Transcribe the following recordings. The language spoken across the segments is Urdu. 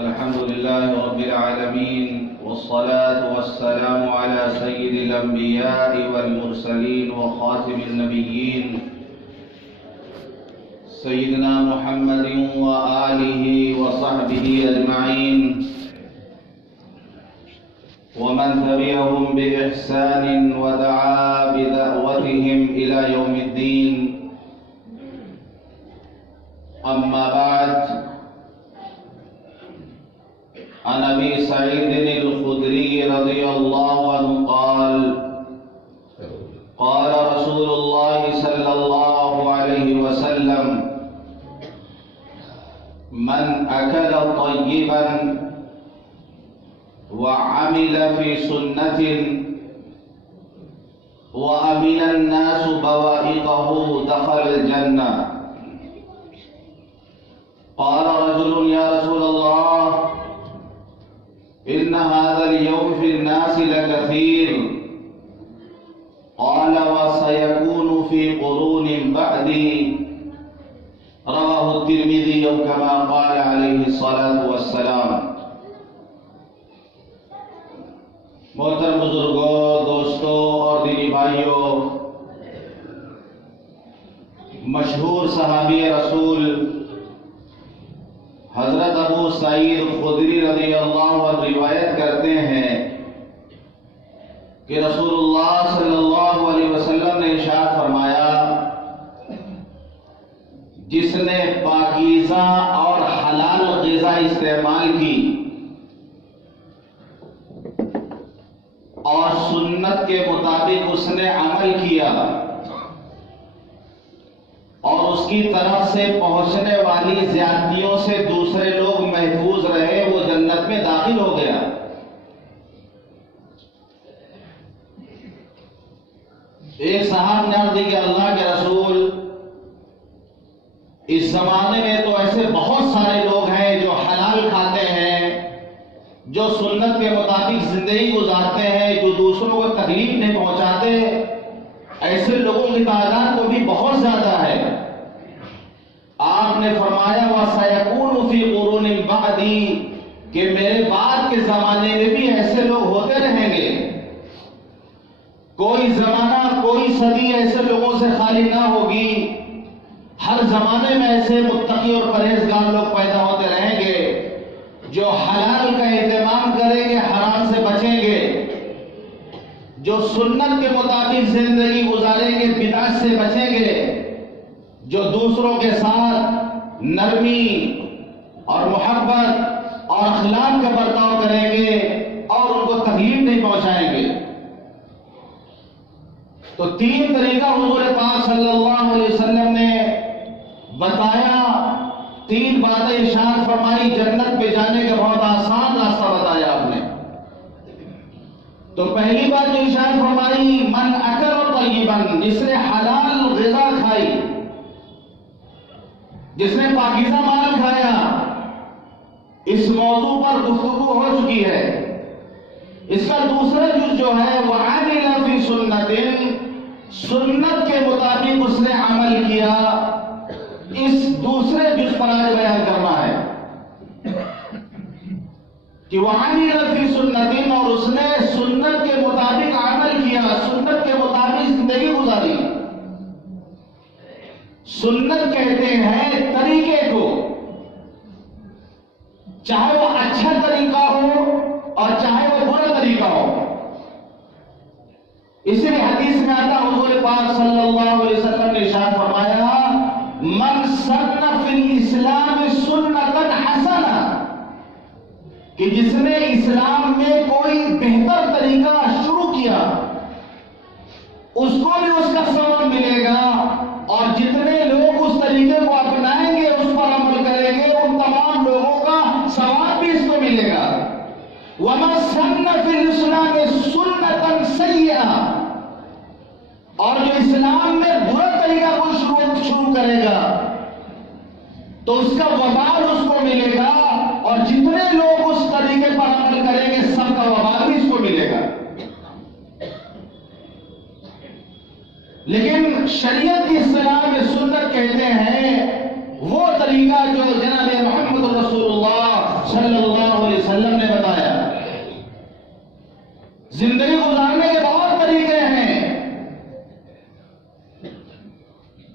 الحمد لله رب العالمين، والصلاة والسلام على سيد الأنبياء والمرسلين وخاتم النبيين سيدنا محمد وآله وصحبه أجمعين، ومن تبعهم بإحسان ودعا بدعوتهم إلى يوم الدين. أما بعد، عن أبي سعيد الخدري رضي الله عنه قال: قال رسول الله صلى الله عليه وسلم: من أكل طيبا وعمل في سنة وأمن الناس بوائقه دخل الجنة. قال رجل: يا رسول الله، إن هذا اليوم في الناس لكثير. قال: وسيكون في قرون بعدي. رواه الترمذي أو كما قال عليه الصلاة والسلام. محترم بزرگوں، دوستوں اور دینی بھائیوں، مشہور صحابی رسول حضرت ابو سعید خدری رضی اللہ عنہ روایت کرتے ہیں کہ رسول اللہ صلی اللہ علیہ وسلم نے ارشاد فرمایا: جس نے پاکیزہ اور حلال غذا استعمال کی اور سنت کے مطابق اس نے عمل کیا اور اس کی طرف سے پہنچنے والی زیادتیوں سے دوسرے لوگ محفوظ رہے، وہ جنت میں داخل ہو گیا. ایک صاحب نے عرض کی کہ اللہ کے رسول، اس زمانے میں تو ایسے بہت سارے لوگ ہیں جو حلال کھاتے ہیں، جو سنت کے مطابق زندگی گزارتے ہیں، جو دوسروں کو تکلیف نہیں پہنچاتے. ایسے لوگوں کی تعداد تو بھی بہت زیادہ ہے. آپ نے فرمایا: وَسَيَكُونُ فِي قُرُونٍ بَعْدِي، کہ میرے بعد کے زمانے میں بھی ایسے لوگ ہوتے رہیں گے. کوئی زمانہ، کوئی صدی ایسے لوگوں سے خالی نہ ہوگی. ہر زمانے میں ایسے متقی اور پرہیزگار لوگ پیدا ہوتے رہیں گے جو حلال کا اہتمام کریں گے، حرام سے بچیں گے، جو سنت کے مطابق زندگی گزاریں گے، بدعت سے بچیں گے، جو دوسروں کے ساتھ نرمی اور محبت اور اخلاق کا برتاؤ کریں گے اور ان کو تکلیف نہیں پہنچائیں گے. تو تین طریقہ حضور پاک صلی اللہ علیہ وسلم نے بتایا، تین باتیں ارشاد فرمائی. جنت پہ جانے کا بہت آسان راستہ بتایا آپ نے. تو پہلی بات جو ارشاد فرمائی: من اکل طیبا، جس نے حلال غذا کھائی، جس نے پاکیزہ مال کھایا. اس موضوع پر گفتگو ہو چکی ہے. اس کا دوسرا جز جو ہے وہ عامل فی سنت، سنت کے مطابق اس نے عمل کیا. اس دوسرے جز پر آج بیان کرنا ہے کہ وہ عامل فی سنت، اور اس نے سنت کے مطابق عمل کیا، سنت کے مطابق زندگی گزاری. سنت کہتے ہیں طریقے کو، چاہے وہ اچھا طریقہ ہو اور چاہے وہ برا طریقہ ہو. اسی لیے حدیث میں آتا حضور پاک صلی اللہ علیہ وسلم نے ارشاد فرمایا: من سن فی الاسلام سنتا حسنہ، کہ جس نے اسلام میں کوئی بہتر طریقہ شروع کیا اس کو بھی اس کا ثواب ملے گا، اور جتنے لوگ اس طریقے کو اپنائیں گے، اس پر عمل کریں گے، ان تمام لوگوں کا ثواب بھی اس کو ملے گا. وَمَن سَنَّ فِي الْإِسْلَامِ سُنَّةً سَيِّئَةً، اور جو اسلام میں برا طریقہ کو شروع کرے گا تو اس کا وبال اس کو ملے گا، اور جتنے لوگ اس طریقے پر عمل کریں گے سب کا وبال بھی اس کو ملے گا. لیکن شریعت کی اصطلاح میں سنت کہتے ہیں وہ طریقہ جو جناب محمد رسول اللہ صلی اللہ زندگی گزارنے کے بہت طریقے ہیں،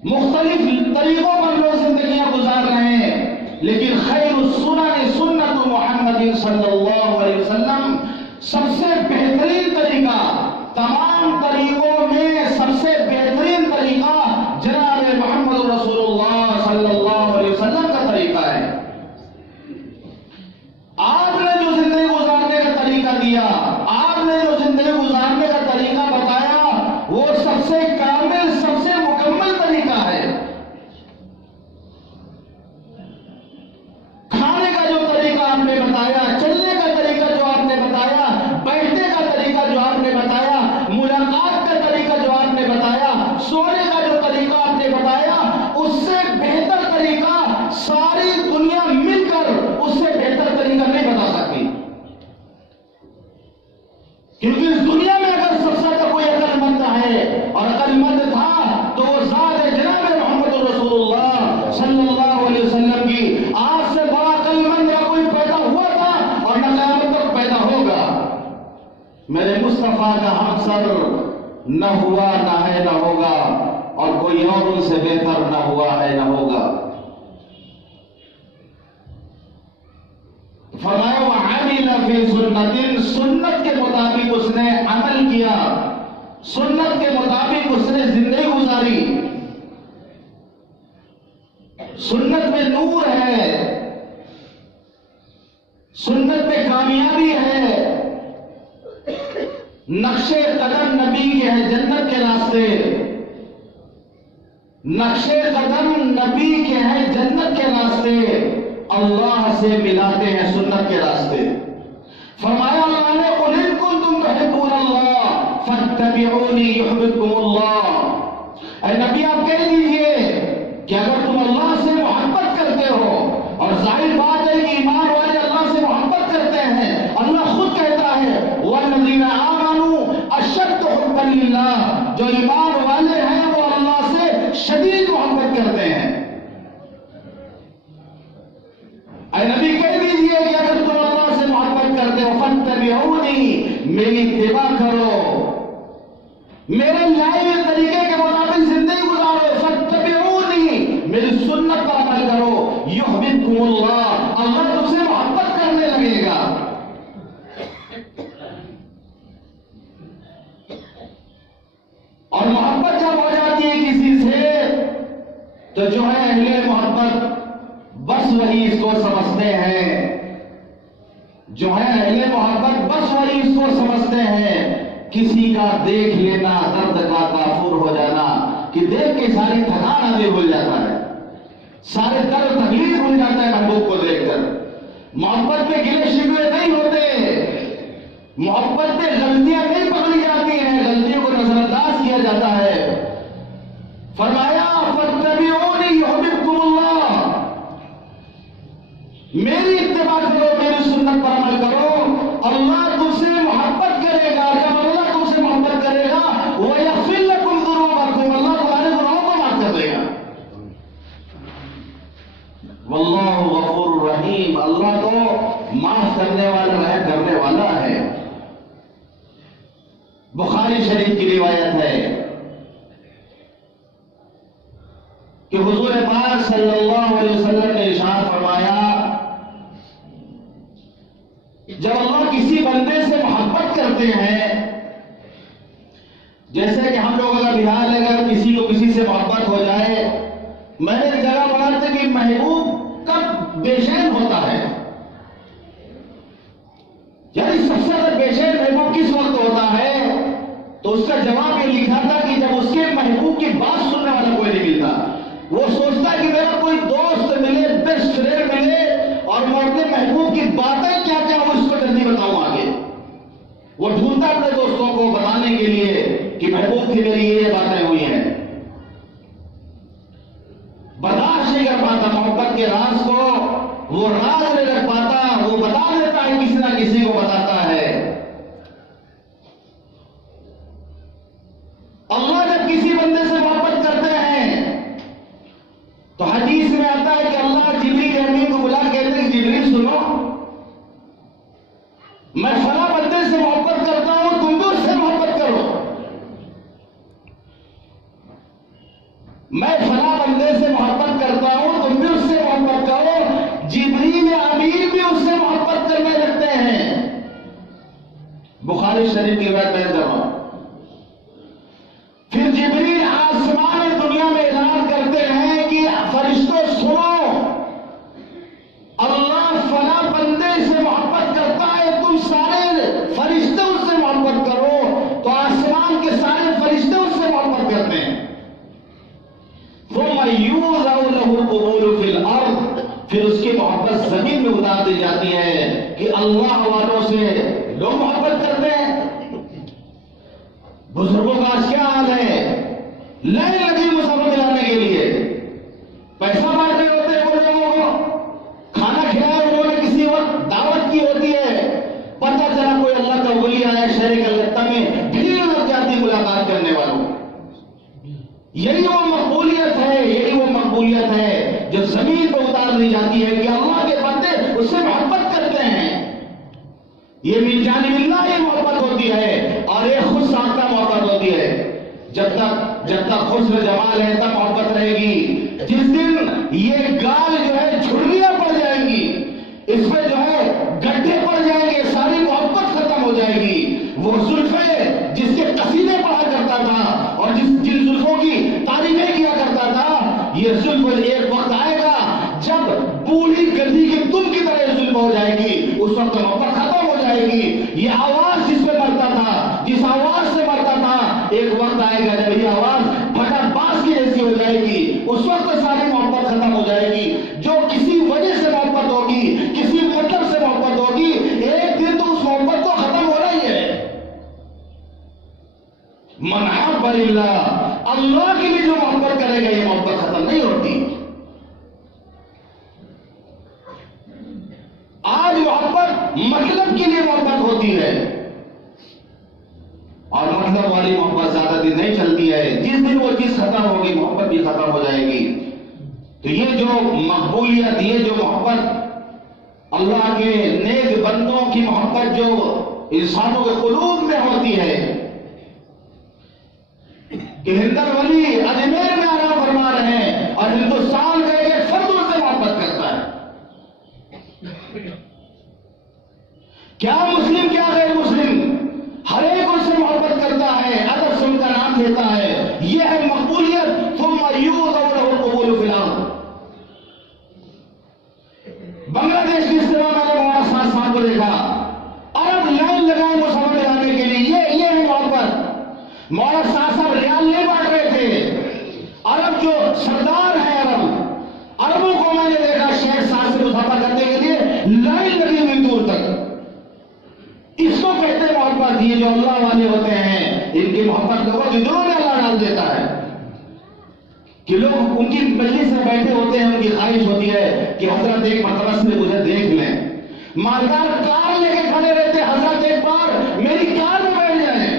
مختلف طریقوں پر لوگ زندگیاں گزار رہے ہیں، لیکن خیر السنن سنت محمد صلی اللہ علیہ وسلم، سب سے بہترین طریقہ، تمام طریقوں میں سب سے بہترین طریقہ جناب محمد رسول اللہ صلی اللہ علیہ وسلم کا طریقہ ہے۔ آپ نے جو زندگی گزارنے کا طریقہ دیا، آپ نے جو زندگی گزارنے کا طریقہ بتایا، وہ سب سے کامل، سب سے مکمل طریقہ ہے۔ کھانے کا جو طریقہ آپ نے بتایا، چلنے کا طریقہ جو آپ نے بتایا، بیٹھنے کا طریقہ جو آپ نے بتایا، ملاقات کا طریقہ جو آپ نے بتایا، سونے کا جو طریقہ آپ نے بتایا، اس سے بہتر طریقہ ساری دنیا مل کر اس سے بہتر طریقہ نہیں بتا سکتی، کیونکہ اس دنیا میں اگر سب سے زیادہ کوئی عقل مند ہے اور عقل مند تھا تو وہ ذات جناب محمد رسول اللہ صلی اللہ علیہ وسلم کی۔ آج سے بڑا عقل مند نہ کوئی پیدا ہوا تھا اور نہ قیامت تک پیدا ہوگا۔ میرے مصطفیٰ کا ہمسر نہ ہوا، نہ ہے، نہ ہوگا، اور کوئی اور ان سے بہتر نہ ہوا ہے، نہ ہوگا۔ فرمایا وَعَمِلَ فِي سُنَّةٍ، سنت کے مطابق اس نے عمل کیا، سنت کے مطابق اس نے زندگی گزاری۔ سنت میں نور ہے، سنت میں کامیابی ہے، نقش قدم نبی کے ہیں جنت کے راستے، نقش قدم نبی کے ہیں جنت کے راستے، اللہ سے ملاتے ہیں سنت کے راستے۔ فرمایا اللہ نے قُلْ إِن كُنتُمْ تُحِبُّونَ اللَّهَ فَاتَّبِعُونِي يُحْبِبْكُمُ اللَّهُ۔ اے نبی آپ کہہ دیجئے کہ اگر تم اللہ سے محبت کرتے ہو، اور ظاہر بات ہے کہ ایمان والے اللہ سے محبت کرتے ہیں، اللہ خود کہتا ہے وَالَّذِينَ آمَنُوا أَشَدُّ حُبًّا لِلَّهِ، جو ایمان والے ہیں وہ اللہ سے شدید محبت کرتے ہیں۔ اے نبی کہہ دیجئے کہ اگر تم اللہ سے محبت کرتے ہو فَاتَّبِعُونِي، میری اتباع کرو، میرے لائے ہوئے طریقے کے مطابق زندگی گزارو، فَاتَّبِعُونِي، میری سنت پر عمل کرو، يُحْبِبْكُمُ اللَّهُ، اللہ تم سے محبت کرنے لگے گا۔ اور محبت جب ہو جاتی ہے کسی سے تو جو ہے اہل محبت بس وہی اس کو سمجھتے ہیں، جو ہے اہل محبت بس وہی اس کو سمجھتے ہیں کسی کا دیکھ لینا، درد کا کافور ہو جانا، کہ دیکھ کے ساری تھکان آدمی بھول جاتا ہے، سارے درد تکلیف بھول جاتا ہے محبوب کو دیکھ کر۔ محبت میں گلے شکوے نہیں ہوتے، محبت میں غلطیاں نہیں پکڑی جاتی ہیں، غلطیوں کو نظر انداز کیا جاتا ہے۔ فرمایا فَاتَّبِعُونِي يُحْبِبْكُمُ اللَّهُ، میری اتباع کرو، میری سنت پر عمل کرو، اللہ تم سے محبت کرے گا۔ جب اللہ تم سے محبت کرے گا وَيَغْفِرْ لَكُمْ ذُنُوبَكُمْ، اللہ تمہارے گناہوں کو معاف کر دے گا۔ واللہ غفور رحیم، اللہ تو معاف کرنے والا، رحم کرنے والا ہے۔ بخاری شریف کی روایت ہے کہ حضور پاک صلی اللہ علیہ وسلم نے ارشاد فرمایا جب اللہ کسی بندے سے محبت کرتے ہیں، جیسے کہ ہم لوگ اگر بہار اگر کسی کو کسی سے محبت ہو جائے، میں نے ایک جگہ پڑھا تھا کہ محبوب کب بے چین ہوتا ہے، یعنی سب سے زیادہ بے چین محبوب کس وقت ہوتا ہے، تو اس کا جواب یہ لکھا تھا کہ جب اس کے محبوب کی بات سننے والا کوئی نہیں ملتا، وہ سوچتا ہے کہ میرا کوئی دوست ملے، بیسٹ فرینڈ ملے، اور میں اپنے محبوب کی باتیں کیا کیا وہ اس کو جلدی بتاؤں آگے۔ وہ ڈھونڈتا اپنے دوستوں کو بتانے کے لیے کہ محبوب کی میری یہ باتیں ہوئی ہیں، برداشت نہیں کر پاتا محبت کے راز کو، وہ راز نہیں رکھ پاتا، وہ بتا دیتا ہے، کسی نہ کسی کو بتاتا ہے۔ اللہ جب کسی بندے سے محبت کرتے ہیں تو حدیث میں آتا ہے کہ اللہ جبریل امین کو بلا کہتے ہیں جبریل سنو، میں فلاں بندے سے محبت کرتا ہوں، تم بھی شریف کی روایت بیان کر رہا ہوں. پھر جبریل آسمان دنیا میں اعلان کرتے ہیں کہ فرشتوں سنو، اللہ فلاں بندے سے محبت کرتا ہے، تم سارے فرشتے اس سے محبت کرو. تو آسمان کے سارے فرشتے اس سے محبت کرتے ہیں. ثم یوضع له القبول فی الارض، پھر اس کی محبت زمین میں اتار دی جاتی ہے کہ اللہ والوں سے لوگ محبت کرتے ہیں. بزرگوں کا آج کیا حال ہے؟ لائن لگی مسافر دلانے کے لیے، پیسہ بانٹ رہے ہوتے ہیں وہ لوگوں کو، کھانا کھلایا انہوں نے کسی وقت دعوت کی ہوتی ہے، پتہ چلا کوئی اللہ کا ولی آیا شہر کلکتہ میں، بھیڑ لگ جاتی ملاقات کرنے والوں. یہی وہ مقبولیت ہے، یہی وہ مقبولیت ہے جو زمین پہ اتار دی جاتی ہے کہ اللہ کے بندے اس سے محبت کرتے ہیں. یہ من جانب اللہ یہ محبت ہوتی ہے، اور یہ خود ساختہ محبت ہوتی ہے. جب تک حسن جمال ہے تب محبت رہے گی. جس دن یہ گال جو ہے جھریاں پڑ جائیں گی، اس پہ جو ہے گڈھے پڑ جائیں گے، ساری محبت ختم ہو جائے گی. وہ زلفیں جس کے قصیدے پڑھا کرتا تھا اور جن زلفوں کی تعریفیں کیا کرتا تھا، یہ زلف ایک وقت آئے گا جب بوڑھی گدھی کی تم کی طرح زلف ہو جائے گی، اس وقت محبت ختم ہو جائے گی. یہ آواز جس پہ مرتا تھا، جس آواز سے مرتا تھا، ایک وقت آئے گا جب یہ آواز پھٹا بانس کی جیسی ہو جائے گی، اس وقت ساری محبت ختم ہو جائے گی. جو کسی وجہ سے محبت ہوگی، کسی مطلب سے محبت ہوگی، ایک دن تو اس محبت کو ختم ہو رہی ہے. من حب اللہ، اللہ کے لیے جو محبت کرے گا یہ محبت ختم نہیں ہوتی. آج محبت مطلب کے لیے محبت ہوتی ہے، اور مطلب والی محبت زیادہ دن نہیں چلتی ہے. جس دن وہ چیز ختم ہوگی محبت بھی ختم ہو جائے گی. تو یہ جو مقبولیت، یہ جو محبت اللہ کے نیک بندوں کی محبت جو انسانوں کے قلوب میں ہوتی ہے، کہ ہندر ولی اجمیر میں آرام فرما رہے ہیں اور ہندوستان کا ایک فرد ان سے محبت کرتا ہے. کیا مسلم کیا غیر مسلم، ہر ایک ان سے محبت کرتا ہے، ادب سے ان کا نام دیتا ہے. یہ ہے مقبولیت. ثم یوضع له القبول فی الارض. بنگلہ دیش کی استعمال میں نے مولانا صاحب کو دیکھا، عرب لائن لگائے مسلمان لانے کے لیے. یہ ہے محبت. مولانا صاحب ریال نہیں بانٹ رہے تھے. عرب جو سردار ہیں، عربوں کو میں نے دیکھا شہر سال سے مسافر کرنے کے لیے لائن لگی ہوئی دور تک. اس کو کہتے ہیں محبت. یہ جو اللہ والے ہوتے ہیں ان کی محبت لوگوں کے دلوں میں اللہ ڈال دیتا ہے کہ لوگ ان کی مجلس میں بیٹھے ہوتے ہیں، ان کی خواہش ہوتی ہے کہ حضرت ایک مرتبہ سے مجھے دیکھ لیں. مالدار کار لے کے کھڑے رہتے، حضرت ایک بار میری کار میں بیٹھ جائیں.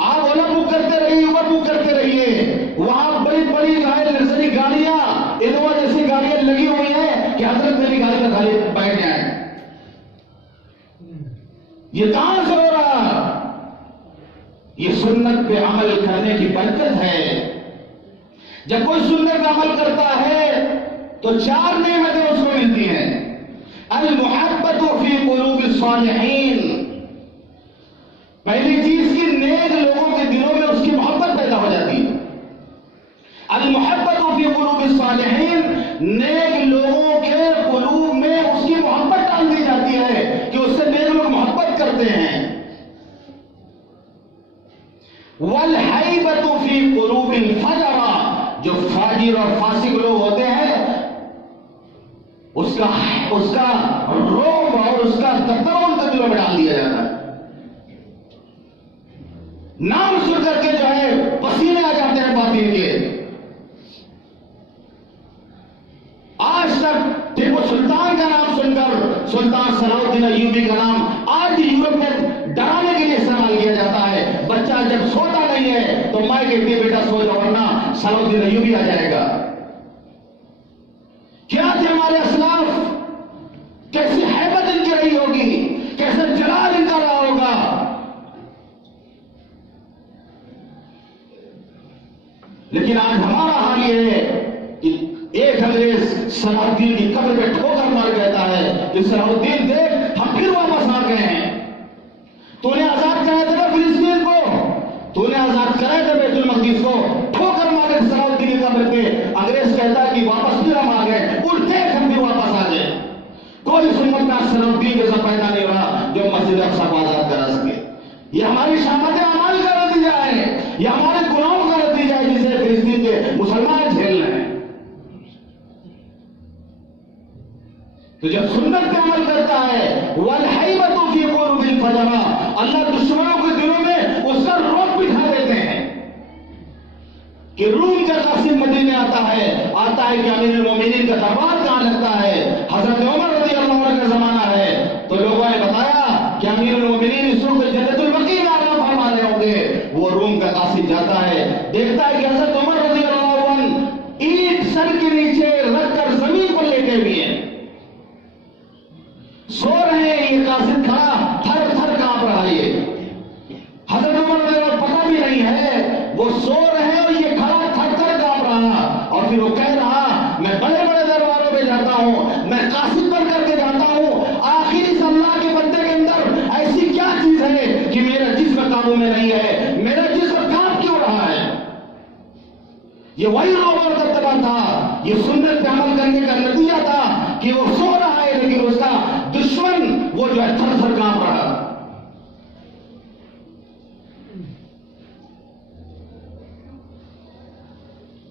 آپ اولا بک کرتے رہیے، اوبر بک کرتے رہیے، وہاں بڑی بڑی لگژری گاڑیاں، انووا جیسی گاڑیاں لگی ہوئی ہیں کہ حضرت میری گاڑی میں خالی بیٹھ جائیں. یہ کہاں سے ہو رہا؟ یہ سنت پہ عمل کرنے کی برکت ہے. جب کوئی سنت پہ عمل کرتا ہے تو 4 نعمتیں اس کو ملتی ہیں. المحبت فی قلوب الصالحین. پہلی چیز کی نیک لوگوں کے دلوں میں اس کی محبت پیدا ہو جاتی ہے. المحبت فی قلوب الصالحین، نیک لوگوں کے قلوب میں اس کی محبت ڈال دی جاتی ہے کہ اس سے نیک لوگ محبت کرتے ہیں. والحیبۃ فی قلوب الفجرہ، جو فاجر اور فاسق لوگ ہوتے ہیں اس کا روب اور اس کا دبدبہ ان کے دلوں میں ڈال دیا جاتا ہے. نام سن کر کے جو ہے پسینے آ جاتے ہیں باطل کے. آج تک ٹیپو سلطان کا نام سن کر سلطان صلاح الدین ایوبی کا نام آج بھی یورپ میں ڈرانے کے لیے استعمال کیا جاتا ہے. بچہ جب سوتا نہیں ہے تو ماں کہتی ہے بیٹا سو جاؤ ورنہ صلاح الدین ایوبی آ جائے گا. کیا تھے ہمارے اسلاف، کیسی ہیبت ان کی رہی ہوگی، کیسے جلال ان کا رہا ہوگا. لیکن آج ہمارا حال یہ ہے کہ ایک انگریز صلاح الدین کی قبر پہ ٹھوکر مار کہتا ہے کہ صلاح الدین دیکھ ہم پھر واپس آ گئے ہیں، تو نے فتح کرائے تھے بیت المقدس کو، ٹھوکر مارے صلاح الدین کی قبر پہ، انگریز کہتا ہے کہ واپس پھر ہم آ گئے، الٹے ہم بھی واپس آ گئے. کوئی سنت کا صلاح الدین جیسا پیدا نہیں رہا جو مسجد اقصی کو آزاد کرا سکے. یہ ہماری شامت اعمال کا نتیجہ ہے، یہ ہمارے گناہوں کا نتیجہ ہے جسے فلسطین کے مسلمان جھیل رہے ہیں. تو جب سنت پہ عمل کرتا ہے وَالْحَيْبَةُ فِي قُلُوبِ الْفَجَرَةِ، اللہ دشمنوں کے دلوں میں اس کا رعب بٹھا دیتے ہیں کہ روم کا قاسم مدینے آتا ہے کہ امیر المومنین کا دربار کہاں لگتا ہے. حضرت عمر رضی اللہ عنہ کا زمانہ ہے تو لوگوں نے بتایا کہ امیر المومنین اس وقت جنت البقیع میں آرام فرما رہے ہوں گے. وہ روم کا قاسم جاتا ہے، دیکھتا ہے کہ حضرت عمر رضی اللہ عنہ اینٹ سر کے نیچے رکھ کر زمین پر لیٹے ہوئے ہیں، سو رہے ہیں. یہ قاصد کھڑا تھر تھر کانپ رہا ہے. حضرت عمر رضی اللہ عنہ پتہ بھی نہیں ہے وہ سو رہے ہیں اور یہ کھڑا تھر تھر کانپ رہا. اور پھر وہ کہہ رہا میں بڑے بڑے درباروں پہ جاتا ہوں، میں قاصد بن کر کے جاتا ہوں، آخر اس اللہ کے بندے کے اندر ایسی کیا چیز ہے کہ میرا جسم قابو میں نہیں ہے، میرا جسم کانپ کیوں رہا ہے. یہ وہی روب اور دبدبا تھا، یہ سنت پہ عمل کرنے کا نتیجہ تھا کہ وہ سو رہا ہے لیکن اس کا دشمن وہ جو ہے تھر تھر کانپ رہا.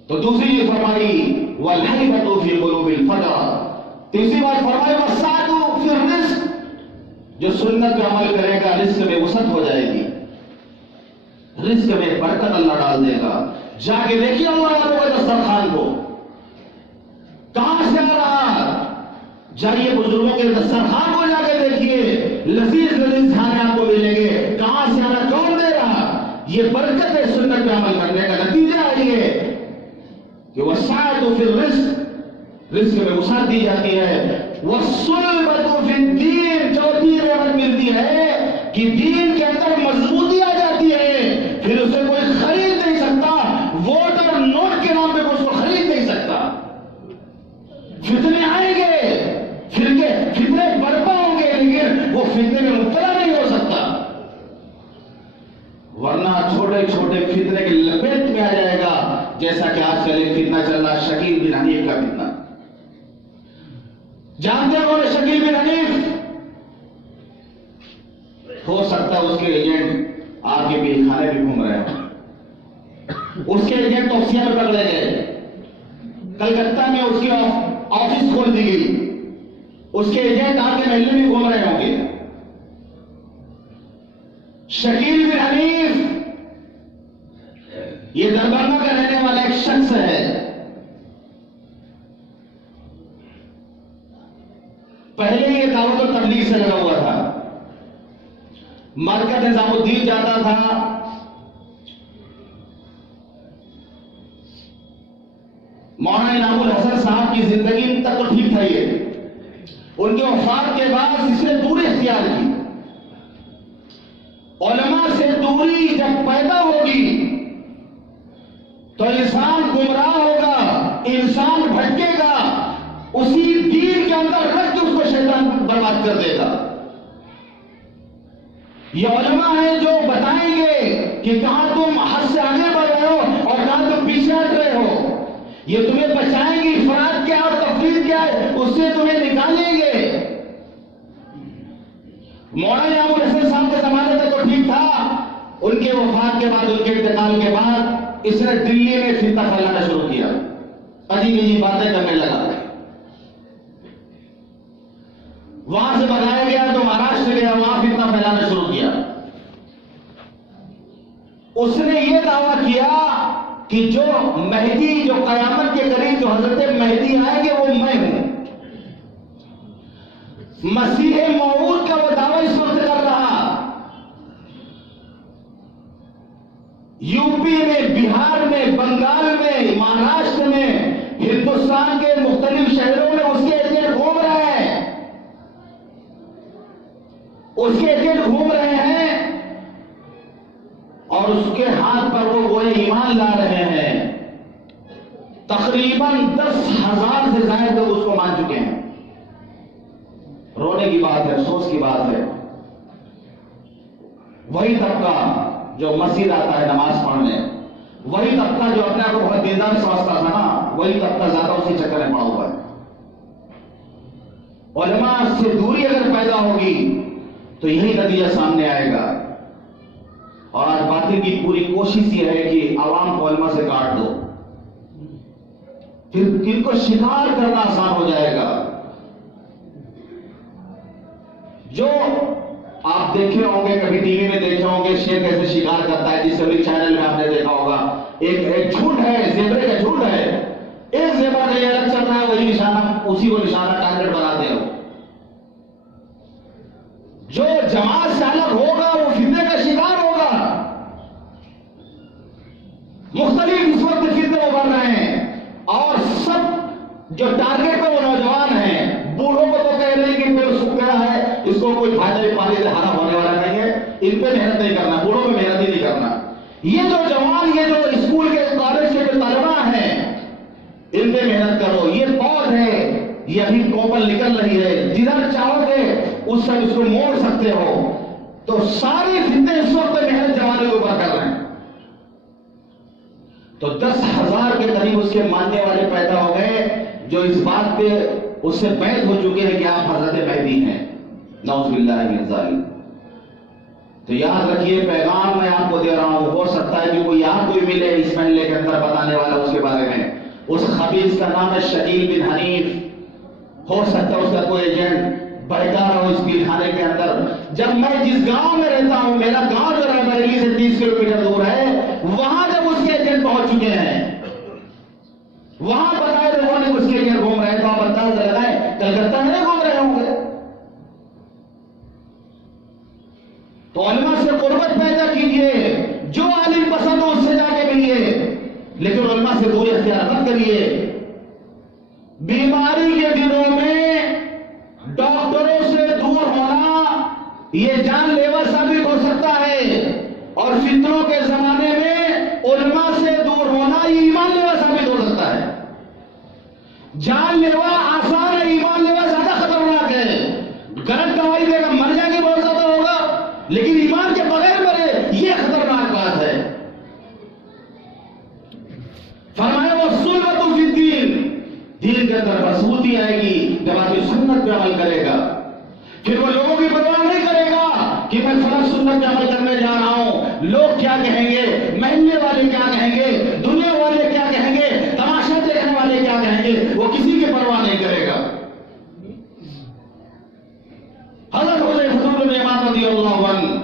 تو دوسری چیز فرمائی وَالْحَيْبَةُ فِي قُلُوبِ الْفَجَرَةِ. تیسری بات فرمائی وَالسَّعَةُ فِي الرِّزْقِ، جو سنت پہ عمل کرے گا رزق میں وسعت ہو جائے گی، رزق میں برکت اللہ ڈال دے گا. جا کے دیکھیے اللہ والوں کے دسترخوان کو کہاں سے آ رہا، جائیے بزرگوں کے دسترخوان کو جا کے دیکھیے، لذیذ لذیذ کھانے آپ کو ملیں گے. کہاں سے آ رہا، کون دے رہا؟ یہ برکت ہے سنت پہ عمل کرنے کا نتیجہ ہے یہ کہ وَالسَّعَةُ فِي الرِّزْقِ، رزق میں وسعت دی جاتی ہے. وَالصُّلْبَةُ فِي الدِّينِ، چوتھی نعمت ملتی ہے کہ دین کے اندر مضبوطی آ جاتی ہے، پھر اسے کوئی خرید نہیں سکتا. ووٹ اور نوٹ کے نام پہ اس کو خرید نہیں سکتا. فتنے آئیں گے، فتنے برپا ہوں گے لیکن وہ فتنے میں مبتلا نہیں ہو سکتا، ورنہ چھوٹے چھوٹے فتنے کی لپیٹ میں آ جائے گا. جیسا کہ آج کل ایک فتنہ چل رہا ہے شکیل بن حنیف کا فتنہ. جانتے ہو شکیل بن حنیف، ہو سکتا ہے اس کے ایجنٹ آپ کے بھی کھانے بھی گھوم رہے ہیں. اس کے ایجنٹ توسیہ میں پکڑے گئے، کلکتہ میں اس کی آفس کھول دی گئی، اس کے ایجنٹ آپ کے محلے میں گھوم رہے ہوں گے. شکیل بن حنیف یہ دربھنگا کا رہنے والا ایک شخص ہے. پہلے یہ دعوت و تبلیغ سے لگا ہوا تھا، مرکز نظام الدین جاتا تھا، مولانا انعام الحسن صاحب کی زندگی تک تو ٹھیک تھا. یہ ان کے وفات کے بعد اس نے دوری اختیار کی. علماء سے دوری جب پیدا ہوگی تو انسان گمراہ ہوگا، انسان بھٹکے گا، اسی دین کے اندر رکھ کے اس کو شیطان برباد کر دے گا. یہ علماء ہیں جو بتائیں گے کہ کہاں تم حد سے آگے بڑھ رہے ہو اور کہاں تم پیچھے ہٹ رہے ہو. یہ تمہیں بچائیں گے، افراد کیا اور تفرید کیا ہے اس سے تمہیں نکالیں گے. مولانا انعام الحسن صاحب کے زمانے تک تو ٹھیک تھا، ان کے وفات کے بعد، ان کے انتقال کے بعد اس نے دلی میں فتنہ پھیلانا شروع کیا، عجیب عجیب باتیں کرنے لگا. وہاں سے بھگایا گیا تو مہاراشٹر گیا، وہاں فتنہ پھیلانا شروع کیا. اس نے یہ دعویٰ کیا کہ جو مہدی، جو قیامت کے قریب جو حضرت مہدی آئیں گے وہ میں ہوں. مسیح موعود کا وہ دعویٰ اس وقت کر رہا. یو پی میں، بہار میں، بنگال میں، مہاراشٹر میں، ہندوستان کے مختلف شہروں میں اس کے ایجنٹ گھوم رہے ہیں، اس کے ایجنٹ گھوم رہے ہیں اور اس کے ہاتھ پر وہ گوئے ایمان لا رہے ہیں. تقریباً 10,000 سے زائد لوگ اس کو مان چکے ہیں. رونے کی بات ہے، افسوس کی بات ہے. وہی طبقہ جو مسجد آتا ہے نماز پڑھنے، وہی طبقہ جو اپنے آپ کو بہت دیندار سمجھتا تھا نا، وہی طبقہ زیادہ اسی چکر میں پڑا ہوا ہے۔ علماء سے دوری اگر پیدا ہوگی تو یہی نتیجہ سامنے آئے گا۔ اور آج باطل کی پوری کوشش یہ ہے کہ عوام کو علماء سے کاٹ دو، پھر ان کو شکار کرنا آسان ہو جائے گا۔ جو آپ دیکھے ہوں گے، کبھی ٹی وی میں دیکھے ہوں گے، شیر کیسے شکار کرتا ہے، ڈسکوری چینل میں آپ نے دیکھا ہوگا، ایک جھنڈ ہے، زیبرے کا جھنڈ ہے، ایک زیبرا کا الگ چل رہا ہے، وہی نشانہ، اسی کو نشانہ ٹارگیٹ بناتے ہو۔ جو جماعت سے الگ ہوگا وہ فتنے کا شکار ہوگا۔ مختلف اس وقت فتنے ابھر رہے ہیں، اور سب جو ٹارگیٹ پہ وہ نوجوان ہیں، بوڑھوں کو تو کہہ رہے ہیں کہ میرے سوکھ گیا ہے، اس کو کوئی فائدہ پانی سے ہارا ہونے والا نہیں ہے، ان پہ محنت نہیں کرنا، بوڑھوں پہ محنت ہی نہیں کرنا۔ یہ جو جوان، یہ جو اسکول کے کالج کے جو طلبا ہیں، ان پہ محنت کرو۔ یہ پود ہے، یہ ابھی کوپل نکل رہی ہے، جدھر چاہو گے اس سے اس کو موڑ سکتے ہو۔ تو سارے فتنے اس وقت محنت جوانوں کے اوپر کر رہے ہیں۔ تو 10,000 کے قریب اس کے ماننے والے پیدا ہو گئے، جو اس بات پہ اس سے بیعت ہو چکے ہیں کہ آپ حضرت مہدی ہیں، نعوذ باللہ من ذالک۔ تو یاد رکھیے، پیغام میں آپ کو دے رہا ہوں، ہو سکتا ہے کہ کوئی آپ کوئی ملے اس محلے کے اندر بتانے والا اس کے بارے میں، اس خبیث کا نام ہے شکیل بن حنیف، ہو سکتا ہے اس کا کوئی ایجنٹ بیٹھا رہا ہو اس پیر خانے کے اندر۔ جب میں جس گاؤں میں رہتا ہوں، میرا گاؤں جو ہے بریلی سے 30 کلومیٹر دور ہے، وہاں جب اس کے ایجنٹ پہنچ چکے ہیں، وہاں بتائے لوگوں نے اس کے ایجنٹ گھوم رہے ہیں، تو آپ اندازہ لگائیں کلکتہ میں نہیں گھوم رہے ہوں گے۔ تو علماء سے قربت پیدا کیجئے، جو عالم پسند ہو اس سے جا کے ملیے، لیکن علماء سے دوری اختیار مت کریے۔ بیماری کے دنوں میں ڈاکٹروں سے دور ہونا یہ جان لیوا ثابت ہو سکتا ہے، اور فتنوں کے زمانے میں علماء سے دور ہونا یہ ایمان لیوا ثابت ہو سکتا ہے۔ جان لیوا آسان ہے، ایمان لیوا زیادہ خطرناک ہے۔ غلط دوائی دے گا، مر جائیں گے بہت زیادہ ہوگا، لیکن ایمان کے بغیر مرے یہ خطرناک بات ہے۔ فرمایا وہ سنت فی الدین، دین کے اندر مضبوطی آئے گی جب آدمی سنت پہ عمل کرے گا۔ پھر وہ لوگوں کی پرواہ نہیں کرے گا کہ میں فلاں سنت پہ عمل کرنے جا رہا ہوں، لوگ کیا کہیں گے، محلے والے کیا کہیں گے، دنیا والے کیا کہیں گے، تماشا دیکھنے والے کیا کہیں گے، وہ کسی کی پرواہ نہیں کرے گا۔ حضرت حذیفہ بن الیمان رضی اللہ عنہ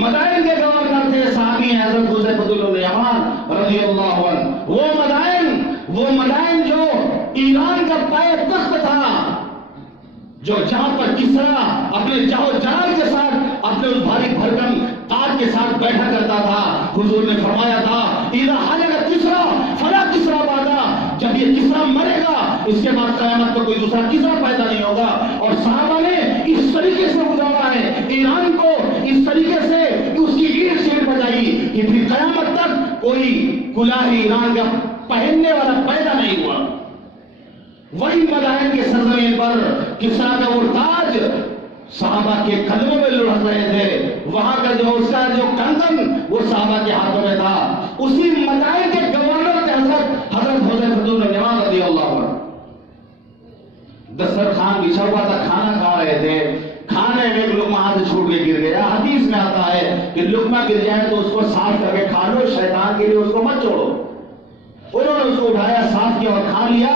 مدائن کے گورنر تھے، صحابی ہیں حضرت حذیفہ بن الیمان رضی اللہ عنہ۔ وہ مدائن جو ایران کا پائے تخت تھا، جو جہاں پر کسرا اپنے جاؤ جلال کے ساتھ اپنے اس بھاری بھرکم تاج کے ساتھ بیٹھا کرتا تھا، حضور نے فرمایا تھا اذا حلق کسرا فلا کسرا بعدا، جب یہ کسرا مرے گا اس کے بعد قیامت میں کوئی دوسرا کسرا پیدا نہیں ہوگا۔ اور صحابہ نے اس طریقے سے گزارا ہے ایران کو، اس طریقے سے اس کی اینٹ شیٹ بجائی کہ پھر قیامت تک کوئی کلاہی ایران کا پہننے والا پیدا نہیں ہوا۔ وہی مدائن کے سرزمین پر کسرا کا وہ تاج صحابہ کے قدموں میں لڑک رہے تھے، وہاں کا جو اس کا جو کنگن وہ صحابہ کے ہاتھوں میں تھا۔ اسی مدائن کے گورنر تھے حضرت حذیفہ بن الیمان رضی اللہ عنہ۔ دسترخوان بچھا ہوا تھا، کھانا کھا رہے تھے، کھانے میں ایک لقمہ ہاتھ سے چھوٹ کے گر گیا۔ حدیث میں آتا ہے کہ لقمہ گر جائے تو اس کو صاف کر کے کھا لو، شیطان کے لیے اس کو مت چھوڑو۔ انہوں نے اس کو اٹھایا، صاف کیا اور کھا لیا۔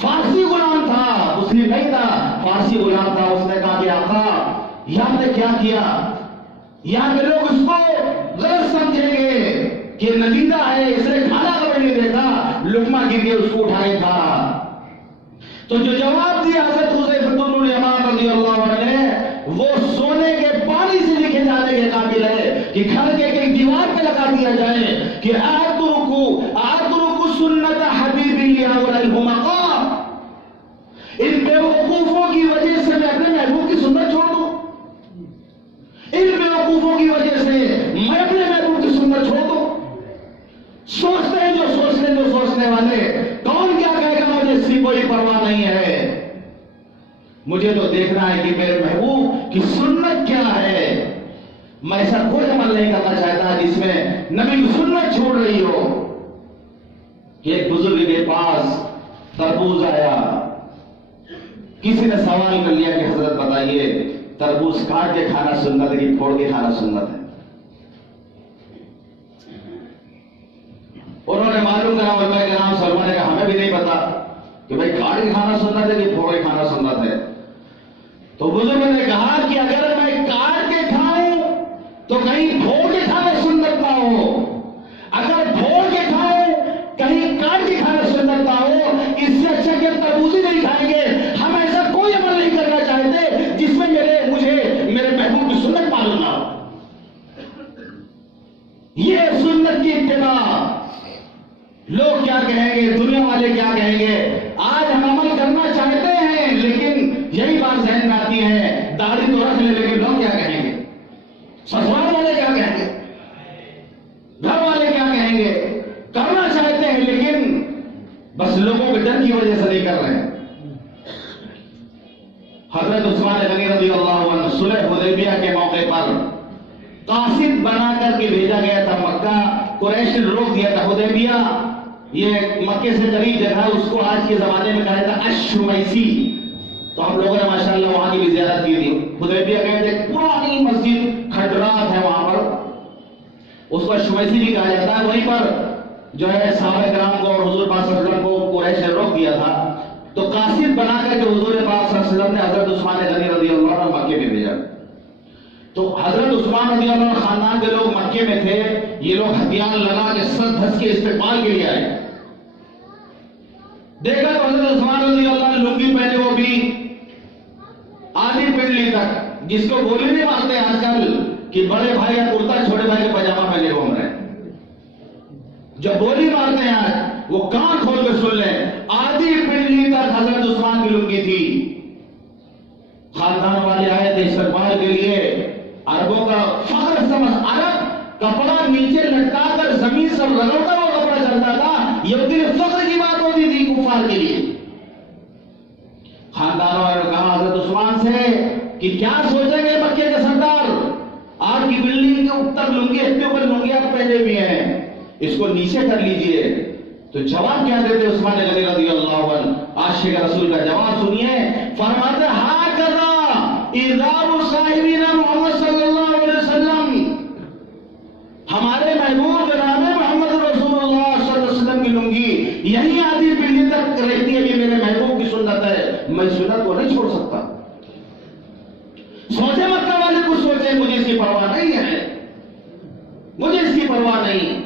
فارسی غلام تھا، مسلم نہیں تھا، فارسی غلام تھا۔ اس نے کہا کہ آقا یہ آپ نے کیا کیا؟ یہاں کے لوگ اس کو غلط سمجھیں گے کہ ندیدہ ہے، اس نے کھانا کبھی نہیں دیکھا، لقمہ گر کے اس کو اٹھا کے کھا رہا۔ تو جو جواب دیا حضرت حذیفہ بن الیمان رضی اللہ عنہ نے، وہ سونے کے پانی سے لکھے جانے کے قابل ہے کہ گھر کے ایک دیوار پہ لگا دیا جائے کہ اترکو سنت حبیبی ہؤلاء الحمقاء، ان بیوقوفوں کی وجہ سے میں اپنے محبوب کی سنت چھوڑ دوں، ان بیوقوفوں کی وجہ سے میں اپنے محبوب کی سنت چھوڑ دوں۔ سوچتے ہیں جو سوچنے والے، کون کیا کہے گا، مجھے اس کی کوئی پرواہ نہیں ہے۔ مجھے تو دیکھنا ہے کہ میرے محبوب کی سنت کیا ہے۔ میں ایسا کوئی عمل نہیں کرنا چاہتا جس میں نبی کی سنت چھوڑ رہی ہو. ایک بزرگ کے پاس تربوز آیا. کسی نے سوال کر لیا کہ حضرت بتائیے تربوز کاٹ کے کھانا سنت ہے کہ پھوڑ کے کھانا سنت ہے؟ انہوں نے معلوم کرا علماء کرام سلمان نے کہا ہمیں بھی نہیں پتا کہ بھائی کاٹ کے کھانا سنت ہے کہ پھوڑ کے کھانا سنت ہے. تو بزرگوں نے کہا کہ اگر میں کاٹ کے کھاؤں تو کہیں پھوڑ کے کھانا سنت نہ ہو، اگر پھوڑ کے کھاؤں کہیں کاٹ کے کھانا سنت نہ ہو. اس سے اچھا کہ تربوز ہی نہیں کھائیں گے. ہم ایسا کوئی عمل نہیں کرنا چاہتے جس میں مجھے میرے محبوب کی سنت معلوم نہ ہو. یہ سنت کی اتباع. لوگ کیا کہیں گے، دنیا والے کیا کہیں گے. آج ہم عمل کرنا چاہتے ہیں لیکن یہی بات ذہن میں آتی ہے داڑھی تو رکھ لے لیکن لوگ کیا کہیں گے، سسرال والے کیا کہیں گے، گھر والے کیا کہیں گے. کرنا چاہتے ہیں لیکن بس لوگوں کے ڈر کی وجہ سے نہیں کر رہے ہیں. حضرت عثمان غنی رضی اللہ عنہ صلح حدیبیہ کے موقع پر قاصد بنا کر کے بھیجا گیا تھا مکہ. قریش نے روک دیا تھا. حدیبیہ یہ مکے سے قریب جگہ ہے، اس کو آج کے زمانے میں کہا جاتا ہے الشمیسی. تو ہم لوگوں نے ماشاءاللہ وہاں کی بھی زیارت کی تھی. حدیبیہ کہتے ہیں پرانی مسجد کھٹرات ہے وہاں پر، اس کو الشمیسی بھی کہا جاتا ہے. وہیں پر جو ہے صحابہ کرام کو اور حضور پاک صلی اللہ علیہ وسلم کو قریش نے روک دیا تھا. تو قاصد بنا کر کے حضور پاک صلی اللہ علیہ وسلم نے حضرت عثمان غنی رضی اللہ عنہ مکے میں بھیجا. تو حضرت عثمان رضی اللہ عنہ خاندان کے لوگ مکے میں تھے. یہ لوگ ہتھیار لگا کے سر دھس کے استقبال کے لیے آئے. دیکھا تو حضرت عثمان رضی اللہ عنہ لنگی پہنے، وہ بھی آدھی پنڈلی تک، جس کو گولی نہیں مارتے آج کل کہ بڑے بھائی یا کرتا چھوٹے بھائی کے پاجامہ پہنے گھوم رہے ہیں. جو گولی مارتے ہیں آج وہ کان کھول کے سن لیں. آدھی پنڈلی تک حضرت عثمان کی لنگی تھی. خاندان والے آئے تھے استقبال کے لیے. عربوں کا فخر سمجھ، عرب کپڑا نیچے لٹکا کر زمین سے رگڑ کر وہ کپڑا چلتا تھا. یہ دل فخر کی بات ہوتی تھی کفار کے لیے. خاندان والوں نے کہا حضرت عثمان سے کہ کیا سوچیں گے مکے کے سردار، آپ کی بلڈنگ کے اوپر لنگی، اس کے اوپر لنگی آپ پہنے ہوئے ہیں، اس کو نیچے کر لیجئے. تو جواب کیا دیتے عثمان غنی رضی اللہ عنہ؟ عاشق رسول کا جواب سنیے. فرماتے ہاکذا اذاب صاحبنا محمد صلی اللہ علیہ وسلم، ہمارے محبوب جناب محمد رسول اللہ صلی اللہ علیہ وسلم کی لنگی یہی آدھی پنڈلی تک رہتی ہے. یہ میرے محبوب کی سنت ہے، میں سنت کو نہیں چھوڑ سکتا. سوچے مکہ والے کچھ سوچے، مجھے اس کی پرواہ نہیں ہے، مجھے اس کی پرواہ نہیں.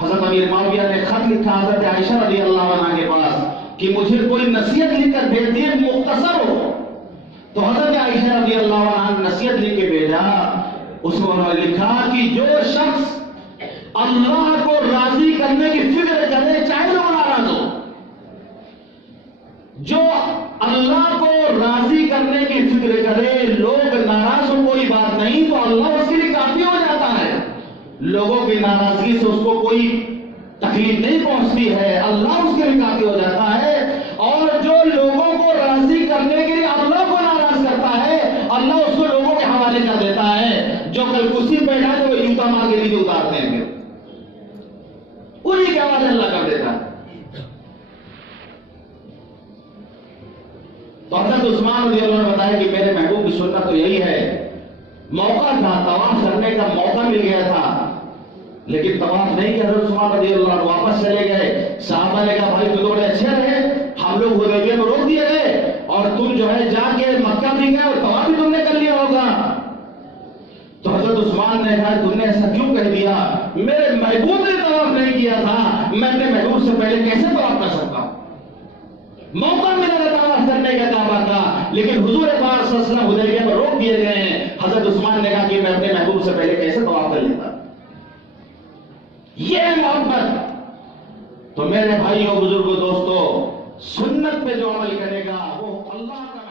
حضرت امیر معاویہ نے خط لکھا حضرت عائشہ رضی اللہ عنہ کے پاس کہ مجھے کوئی نصیحت لکھ کر بھیج دیے مختصر ہو. تو حضرت عائشہ رضی اللہ عنہ نے نصیحت لکھ کے بھیجا. اس میں انہوں نے لکھا کہ جو شخص اللہ کو راضی کرنے کی فکر کرے چاہے لوگ ناراض ہو، جو اللہ کو راضی کرنے کی فکر کرے لوگ ناراض ہو کوئی بات نہیں، تو اللہ اس کے لیے کافی ہو جاتا ہے. لوگوں کی ناراضگی سے اس کو کوئی تکلیف نہیں پہنچتی ہے، اللہ اس کے لیے کافی ہو جاتا ہے. اور جو لوگوں کو راضی کرنے کے لیے اللہ کو ناراض کرتا ہے، اللہ اس کو لوگوں کے حوالے کر دیتا ہے. جو کل کرسی بیٹھا ہے وہ جوتا مار کے نیچے اتارتے ہیں، پھر انہیں کے حوالے اللہ کر دیتا ہے. تو حضرت عثمان رضی اللہ عنہ نے بتایا کہ میرے محبوب کی سنت تو یہی ہے. موقع تھا، طواف کرنے کا موقع مل گیا تھا، لیکن طواف نہیں کیا. حضرت عثمان رضی اللہ عنہ واپس چلے گئے. صحابہ نے کہا بھائی تو بڑے اچھے رہے، ہم لوگ حدیبیہ میں روک دیے گئے اور تم جو ہے جا کے مکہ بھی گئے اور طواف بھی تم نے کر لیا ہوگا. تو حضرت عثمان نے کہا تم نے ایسا کیوں کہہ دیا؟ میرے محبوب نے طواف نہیں کیا تھا، میں اپنے محبوب سے پہلے کیسے طواف کر سکتا ہوں؟ موقع ملا تھا طواف کرنے کا کعبہ کا، لیکن حضور پاک صلی اللہ علیہ وسلم حدیبیہ میں روک دیے گئے ہیں. حضرت عثمان نے کہا کہ میں اپنے محبوب سے پہلے کیسے طواف کر لیتا؟ یہ ہے محبت. تو میرے بھائیوں بزرگوں دوستوں، سنت پہ جو عمل کرے گا وہ اللہ کا